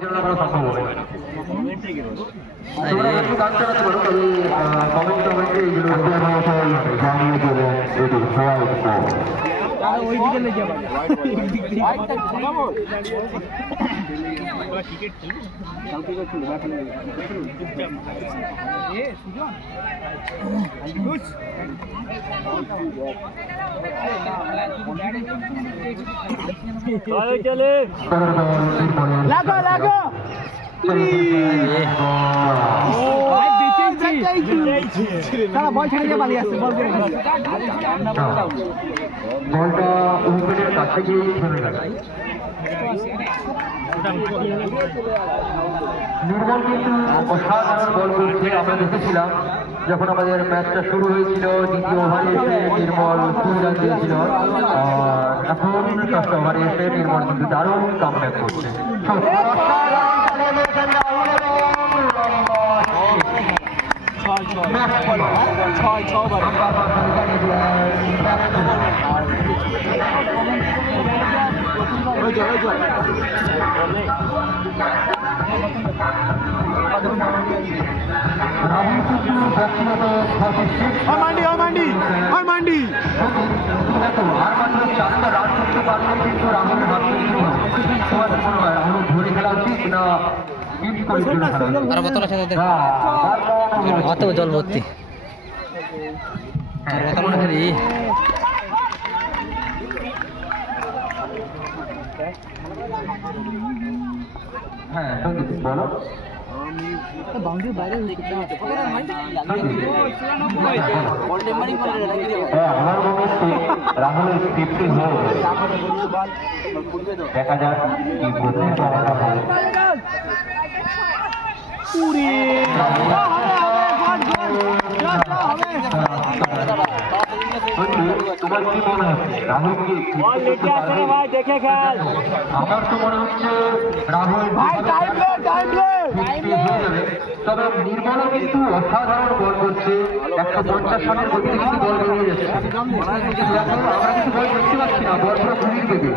সম্ভব হবে না। তোমরা একটু গান চালাতে পারো, তবে কমেন্ট টমেন্টে এইগুলো জানিয়ে দেবেন এটি ওই দিকে লেগে যাবে। লাগো লাগো বল ছেড়ে দিয়ে পালিয়ে আসছে। বলটা উইকেটের কাছে গিয়ে থেমে গেল। নির্মল কিন্তু অসাধারণ বল করছে। আমরা দেখেছিলাম যখন আমাদের ম্যাচটা শুরু হয়েছিল, দ্বিতীয় ওভারে এসে নির্মল 2 রান দিয়েছিল। এখন ফার্স্ট ওভারে এসে নির্মল কিন্তু দারুণ কামব্যাক করছে। অত জল ভর্তি হ্যাঁ সঙ্গীত বলো। বাউন্ডারি বাইরে আমার মনে হচ্ছে রাহুলের ফিফটি হয়ে দেখা যাক কি করতে তোমার কি মনে হচ্ছে রাহুল কি? আমার তো মনে হচ্ছে রাহুল তবে নির্মলও কিন্তু অসাধারণ বল করছে। 150 রানের গতিতে কিন্তু বল বেরিয়ে যাচ্ছে। আমরা কিন্তু বল দেখতে পাচ্ছি না, বল পুরো ঘুরিয়ে দেবে।